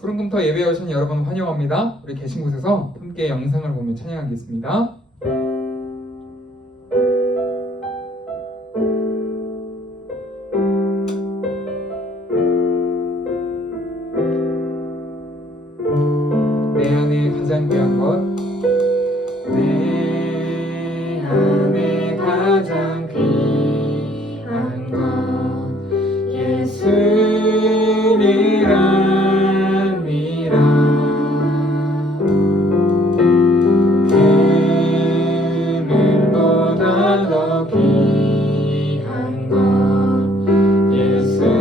푸른금터 예배에 오신 여러분 환영합니다. 우리 계신 곳에서 함께 영상을 보며 찬양하겠습니다. 내 안에 가장 귀한 것, 내 안에 가장 귀한 것 예수니라. 금은보다 더 귀한 것 예수니라.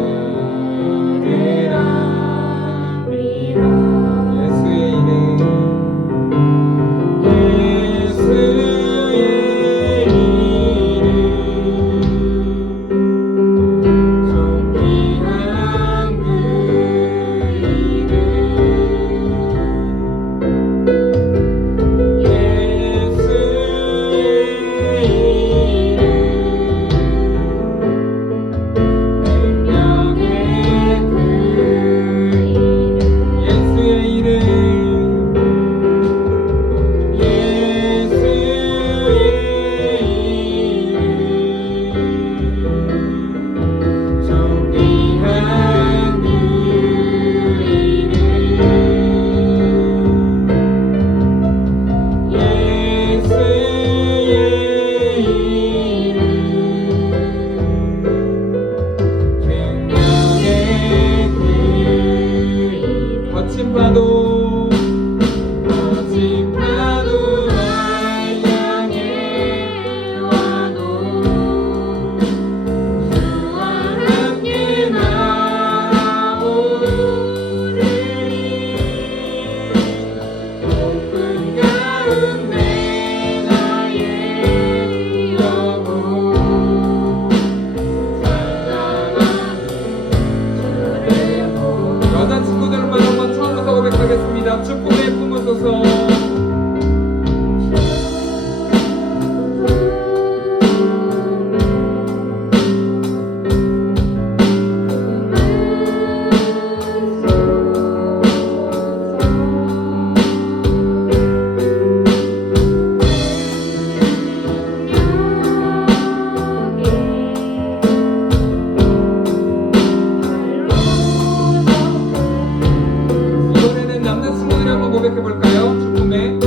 예수의 이름, 예수의 이름, 존귀한 그 이름, 거친 파도 날 향해 와도 주와 함께 날아오르리. 높은 가운데 나의 영혼 찬양하는 주를 보고. 여자 친구들만 한번 처음부터 고백하겠습니다. 축복의 품으소서. 이번에는 남자친구들이 한번 고백해볼까요? 축복의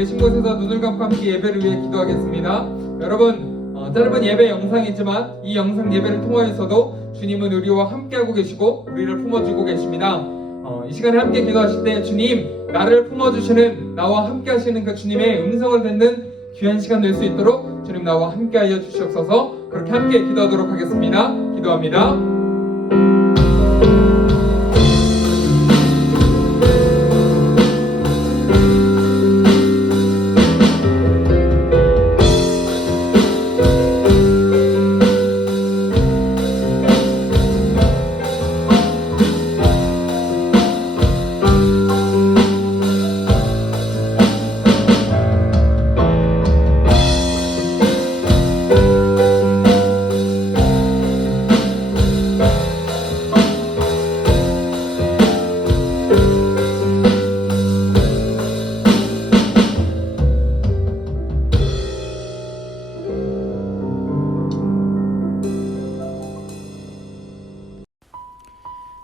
계신 곳에서 눈을 감고 함께 예배를 위해 기도하겠습니다. 여러분, 짧은 예배 영상이지만 이 영상 예배를 통하여서도 주님은 우리와 함께하고 계시고 우리를 품어주고 계십니다. 이 시간에 함께 기도하실 때 주님, 나를 품어주시는, 나와 함께하시는 그 주님의 음성을 듣는 귀한 시간 될 수 있도록 주님 나와 함께하여 주시옵소서. 그렇게 함께 기도하도록 하겠습니다. 기도합니다.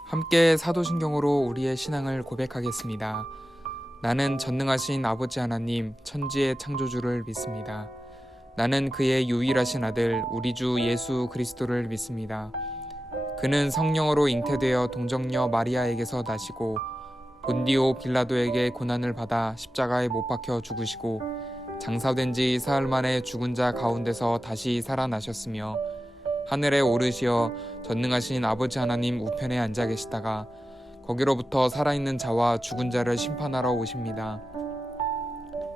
함께 사도신경으로 우리의 신앙을 고백하겠습니다. 나는 전능하신 아버지 하나님 천지의 창조주를 믿습니다. 나는 그의 유일하신 아들 우리 주 예수 그리스도를 믿습니다. 그는 성령으로 잉태되어 동정녀 마리아에게서 나시고 본디오 빌라도에게 고난을 받아 십자가에 못 박혀 죽으시고 장사된 지 사흘 만에 죽은 자 가운데서 다시 살아나셨으며 하늘에 오르시어 전능하신 아버지 하나님 우편에 앉아 계시다가 거기로부터 살아있는 자와 죽은 자를 심판하러 오십니다.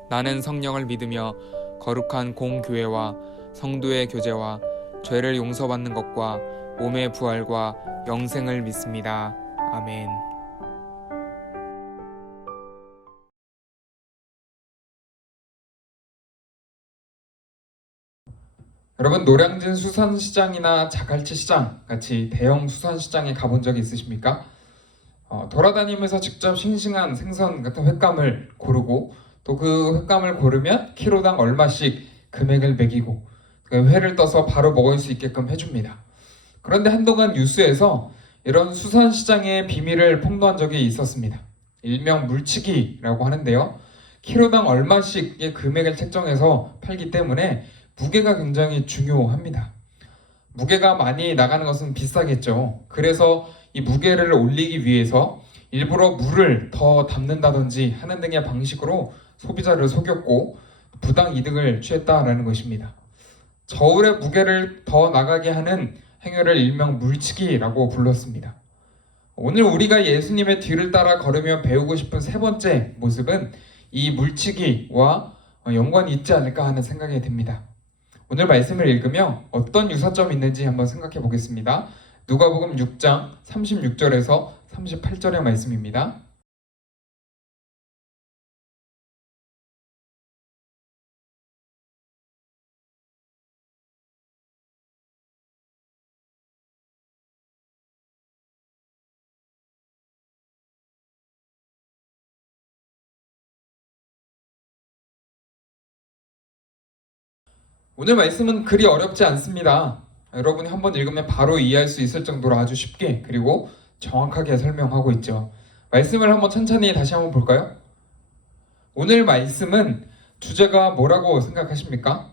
나는 성령을 믿으며 거룩한 공교회와 성도의 교제와 죄를 용서받는 것과 몸의 부활과 영생을 믿습니다. 아멘. 여러분, 노량진 수산시장이나 자갈치 시장 같이 대형 수산시장에 가본 적이 있으십니까? 돌아다니면서 직접 싱싱한 생선 같은 횟감을 고르고 또 그 횟감을 고르면 키로당 얼마씩 금액을 매기고 그 회를 떠서 바로 먹을 수 있게끔 해줍니다. 그런데 한동안 뉴스에서 이런 수산시장의 비밀을 폭로한 적이 있었습니다. 일명 물치기라고 하는데요. 키로당 얼마씩의 금액을 책정해서 팔기 때문에 무게가 굉장히 중요합니다. 무게가 많이 나가는 것은 비싸겠죠. 그래서 이 무게를 올리기 위해서 일부러 물을 더 담는다든지 하는 등의 방식으로 소비자를 속였고 부당 이득을 취했다라는 것입니다. 저울의 무게를 더 나가게 하는 행위를 일명 물치기라고 불렀습니다. 오늘 우리가 예수님의 뒤를 따라 걸으며 배우고 싶은 세 번째 모습은 이 물치기와 연관이 있지 않을까 하는 생각이 듭니다. 오늘 말씀을 읽으며 어떤 유사점이 있는지 한번 생각해 보겠습니다. 누가복음 6장 36절에서 38절의 말씀입니다. 오늘 말씀은 그리 어렵지 않습니다. 여러분이 한번 읽으면 바로 이해할 수 있을 정도로 아주 쉽게 그리고 정확하게 설명하고 있죠. 말씀을 한번 천천히 다시 한번 볼까요? 오늘 말씀은 주제가 뭐라고 생각하십니까?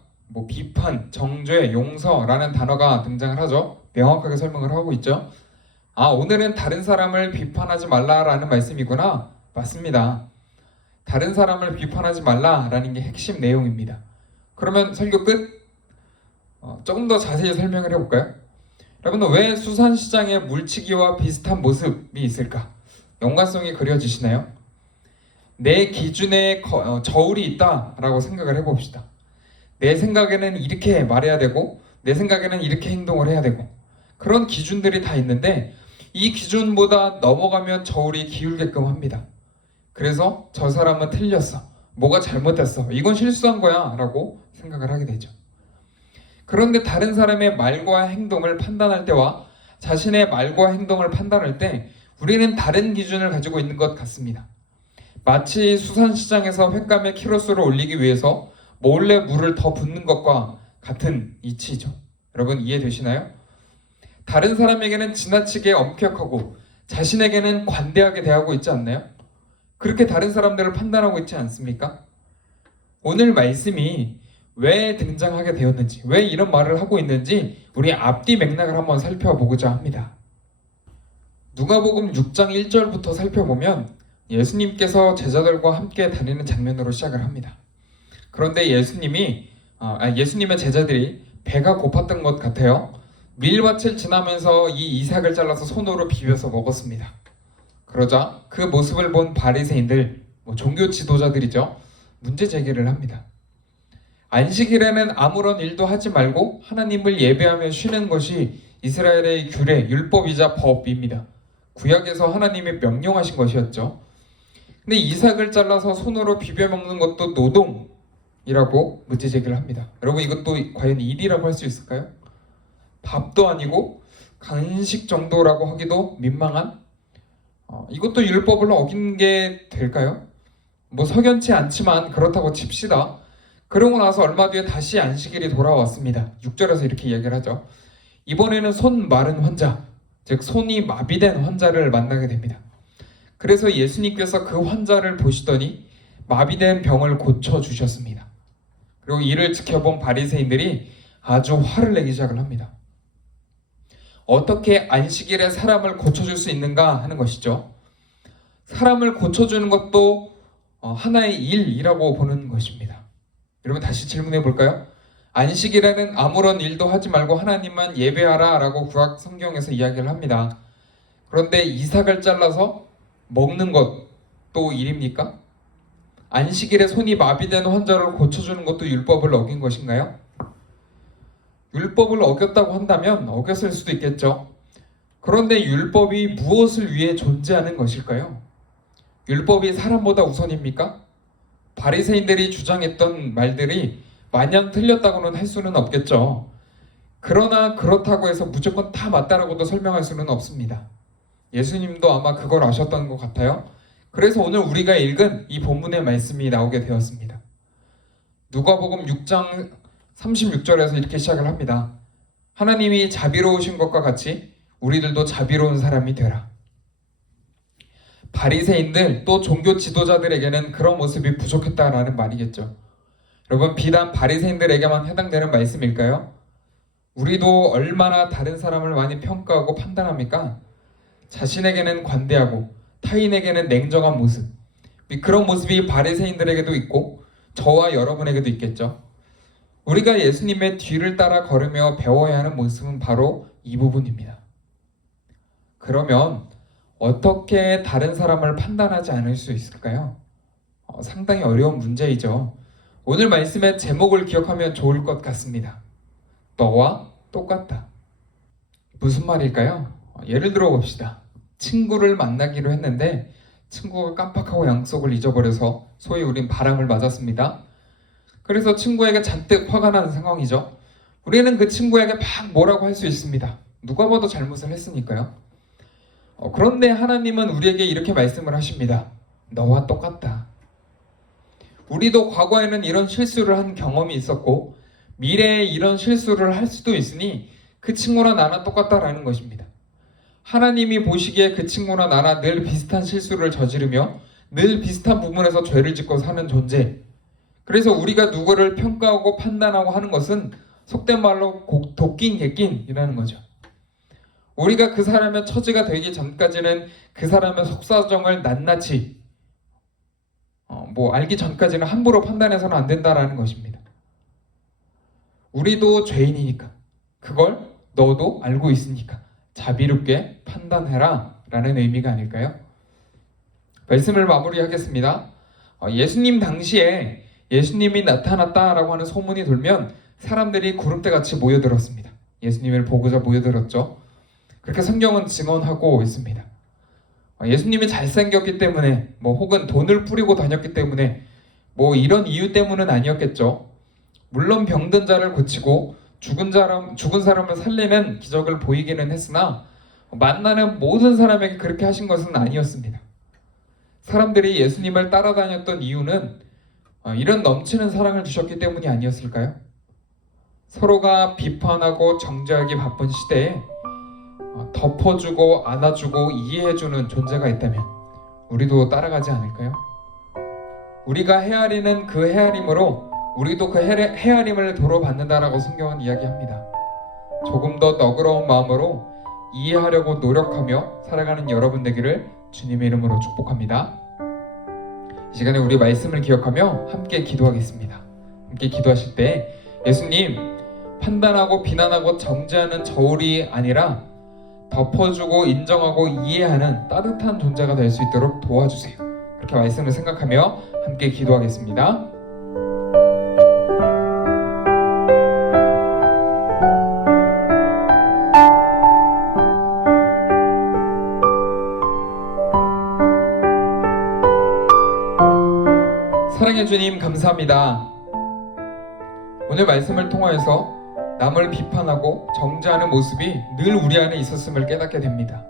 비판, 정죄, 용서라는 단어가 등장을 하죠. 명확하게 설명을 하고 있죠. 오늘은 다른 사람을 비판하지 말라라는 말씀이구나. 맞습니다. 다른 사람을 비판하지 말라라는 게 핵심 내용입니다. 그러면 설교 끝? 조금 더 자세히 설명을 해볼까요? 여러분, 왜 수산시장의 물치기와 비슷한 모습이 있을까? 연관성이 그려지시나요? 내 기준에 저울이 있다라고 생각을 해봅시다. 내 생각에는 이렇게 말해야 되고 내 생각에는 이렇게 행동을 해야 되고 그런 기준들이 다 있는데 이 기준보다 넘어가면 저울이 기울게끔 합니다. 그래서 저 사람은 틀렸어. 뭐가 잘못됐어. 이건 실수한 거야 라고 생각을 하게 되죠. 그런데 다른 사람의 말과 행동을 판단할 때와 자신의 말과 행동을 판단할 때 우리는 다른 기준을 가지고 있는 것 같습니다. 마치 수산시장에서 횟감의 키로수를 올리기 위해서 몰래 물을 더 붓는 것과 같은 이치죠. 여러분 이해되시나요? 다른 사람에게는 지나치게 엄격하고 자신에게는 관대하게 대하고 있지 않나요? 그렇게 다른 사람들을 판단하고 있지 않습니까? 오늘 말씀이 왜 등장하게 되었는지, 왜 이런 말을 하고 있는지 우리 앞뒤 맥락을 한번 살펴보고자 합니다. 누가복음 6장 1절부터 살펴보면 예수님께서 제자들과 함께 다니는 장면으로 시작을 합니다. 그런데 예수님의 제자들이 배가 고팠던 것 같아요. 밀밭을 지나면서 이 이삭을 잘라서 손으로 비벼서 먹었습니다. 그러자 그 모습을 본 바리새인들, 종교 지도자들이죠. 문제 제기를 합니다. 안식일에는 아무런 일도 하지 말고 하나님을 예배하며 쉬는 것이 이스라엘의 규례, 율법이자 법입니다. 구약에서 하나님이 명령하신 것이었죠. 근데 이삭을 잘라서 손으로 비벼 먹는 것도 노동이라고 문제 제기를 합니다. 여러분 이것도 과연 일이라고 할 수 있을까요? 밥도 아니고 간식 정도라고 하기도 민망한 이것도 율법을 어긴 게 될까요? 석연치 않지만 그렇다고 칩시다. 그러고 나서 얼마 뒤에 다시 안식일이 돌아왔습니다. 6절에서 이렇게 이야기를 하죠. 이번에는 손 마른 환자, 즉 손이 마비된 환자를 만나게 됩니다. 그래서 예수님께서 그 환자를 보시더니 마비된 병을 고쳐주셨습니다. 그리고 이를 지켜본 바리새인들이 아주 화를 내기 시작을 합니다. 어떻게 안식일에 사람을 고쳐줄 수 있는가 하는 것이죠. 사람을 고쳐주는 것도 하나의 일이라고 보는 것입니다. 여러분 다시 질문해 볼까요? 안식일에는 아무런 일도 하지 말고 하나님만 예배하라 라고 구약 성경에서 이야기를 합니다. 그런데 이삭을 잘라서 먹는 것도 일입니까? 안식일에 손이 마비된 환자를 고쳐주는 것도 율법을 어긴 것인가요? 율법을 어겼다고 한다면 어겼을 수도 있겠죠. 그런데 율법이 무엇을 위해 존재하는 것일까요? 율법이 사람보다 우선입니까? 바리새인들이 주장했던 말들이 마냥 틀렸다고는 할 수는 없겠죠. 그러나 그렇다고 해서 무조건 다 맞다라고도 설명할 수는 없습니다. 예수님도 아마 그걸 아셨던 것 같아요. 그래서 오늘 우리가 읽은 이 본문의 말씀이 나오게 되었습니다. 누가복음 6장 36절에서 이렇게 시작을 합니다. 하나님이 자비로우신 것과 같이 우리들도 자비로운 사람이 되라. 바리새인들 또 종교 지도자들에게는 그런 모습이 부족했다라는 말이겠죠. 여러분 비단 바리새인들에게만 해당되는 말씀일까요? 우리도 얼마나 다른 사람을 많이 평가하고 판단합니까? 자신에게는 관대하고 타인에게는 냉정한 모습, 그런 모습이 바리새인들에게도 있고 저와 여러분에게도 있겠죠. 우리가 예수님의 뒤를 따라 걸으며 배워야 하는 모습은 바로 이 부분입니다. 그러면 어떻게 다른 사람을 판단하지 않을 수 있을까요? 상당히 어려운 문제이죠. 오늘 말씀의 제목을 기억하면 좋을 것 같습니다. 너와 똑같다. 무슨 말일까요? 예를 들어 봅시다. 친구를 만나기로 했는데 친구가 깜빡하고 약속을 잊어버려서 소위 우린 바람을 맞았습니다. 그래서 친구에게 잔뜩 화가 나는 상황이죠. 우리는 그 친구에게 막 뭐라고 할 수 있습니다. 누가 봐도 잘못을 했으니까요. 그런데 하나님은 우리에게 이렇게 말씀을 하십니다. 너와 똑같다. 우리도 과거에는 이런 실수를 한 경험이 있었고 미래에 이런 실수를 할 수도 있으니 그 친구나 나나 똑같다라는 것입니다. 하나님이 보시기에 그 친구나 나나 늘 비슷한 실수를 저지르며 늘 비슷한 부분에서 죄를 짓고 사는 존재. 그래서 우리가 누구를 평가하고 판단하고 하는 것은 속된 말로 도낀 객낀이라는 거죠. 우리가 그 사람의 처지가 되기 전까지는 그 사람의 속사정을 낱낱이 알기 전까지는 함부로 판단해서는 안 된다라는 것입니다. 우리도 죄인이니까 그걸 너도 알고 있으니까 자비롭게 판단해라 라는 의미가 아닐까요? 말씀을 마무리하겠습니다. 예수님 당시에 예수님이 나타났다라고 하는 소문이 돌면 사람들이 구름대같이 모여들었습니다. 예수님을 보고자 모여들었죠. 그렇게 성경은 증언하고 있습니다. 예수님이 잘생겼기 때문에 혹은 돈을 뿌리고 다녔기 때문에 이런 이유 때문은 아니었겠죠. 물론 병든 자를 고치고 죽은 사람을 살리는 기적을 보이기는 했으나 만나는 모든 사람에게 그렇게 하신 것은 아니었습니다. 사람들이 예수님을 따라다녔던 이유는 이런 넘치는 사랑을 주셨기 때문이 아니었을까요? 서로가 비판하고 정죄하기 바쁜 시대에 덮어주고 안아주고 이해해주는 존재가 있다면 우리도 따라가지 않을까요? 우리가 헤아리는 그 헤아림으로 우리도 그 헤아림을 도로 받는다라고 성경은 이야기합니다. 조금 더 너그러운 마음으로 이해하려고 노력하며 살아가는 여러분 되기를 주님의 이름으로 축복합니다. 이 시간에 우리 말씀을 기억하며 함께 기도하겠습니다. 함께 기도하실 때 예수님 판단하고 비난하고 정죄하는 저울이 아니라 덮어주고 인정하고 이해하는 따뜻한 존재가 될 수 있도록 도와주세요. 그렇게 말씀을 생각하며 함께 기도하겠습니다. 사랑해 주님 감사합니다. 오늘 말씀을 통하여서 남을 비판하고 정죄하는 모습이 늘 우리 안에 있었음을 깨닫게 됩니다.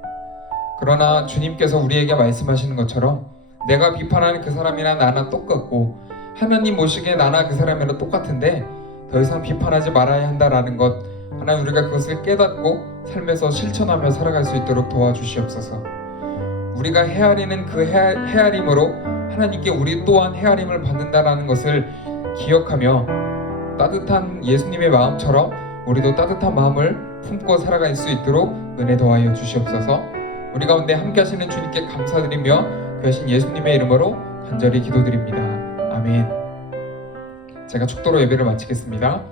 그러나 주님께서 우리에게 말씀하시는 것처럼 내가 비판하는 그 사람이나 나나 똑같고 하나님 보시기에 나나 그 사람이나 똑같은데 더 이상 비판하지 말아야 한다라는 것, 하나님 우리가 그것을 깨닫고 삶에서 실천하며 살아갈 수 있도록 도와주시옵소서. 우리가 헤아리는 그 헤아림으로 하나님께 우리 또한 헤아림을 받는다라는 것을 기억하며 따뜻한 예수님의 마음처럼 우리도 따뜻한 마음을 품고 살아갈 수 있도록 은혜 더하여 주시옵소서. 우리 가운데 함께 하시는 주님께 감사드리며 귀하신 예수님의 이름으로 간절히 기도드립니다. 아멘. 제가 축도로 예배를 마치겠습니다.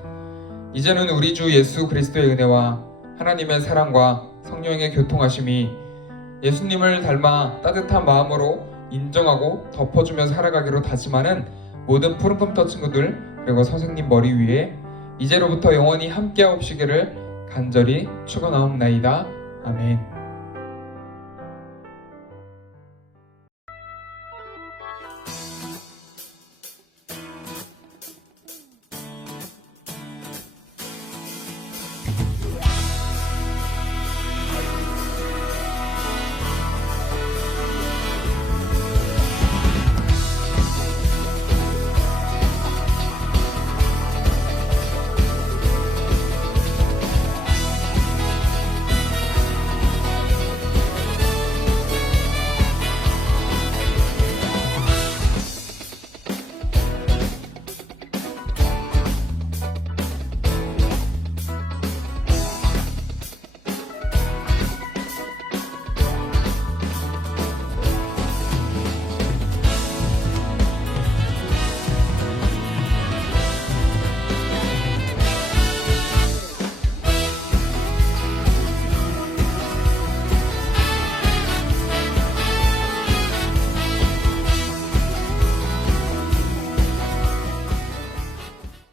이제는 우리 주 예수 그리스도의 은혜와 하나님의 사랑과 성령의 교통하심이 예수님을 닮아 따뜻한 마음으로 인정하고 덮어주며 살아가기로 다짐하는 모든 푸른컴터 친구들 그리고 선생님 머리 위에 이제로부터 영원히 함께하옵시기를 간절히 축원하옵나이다. 아멘.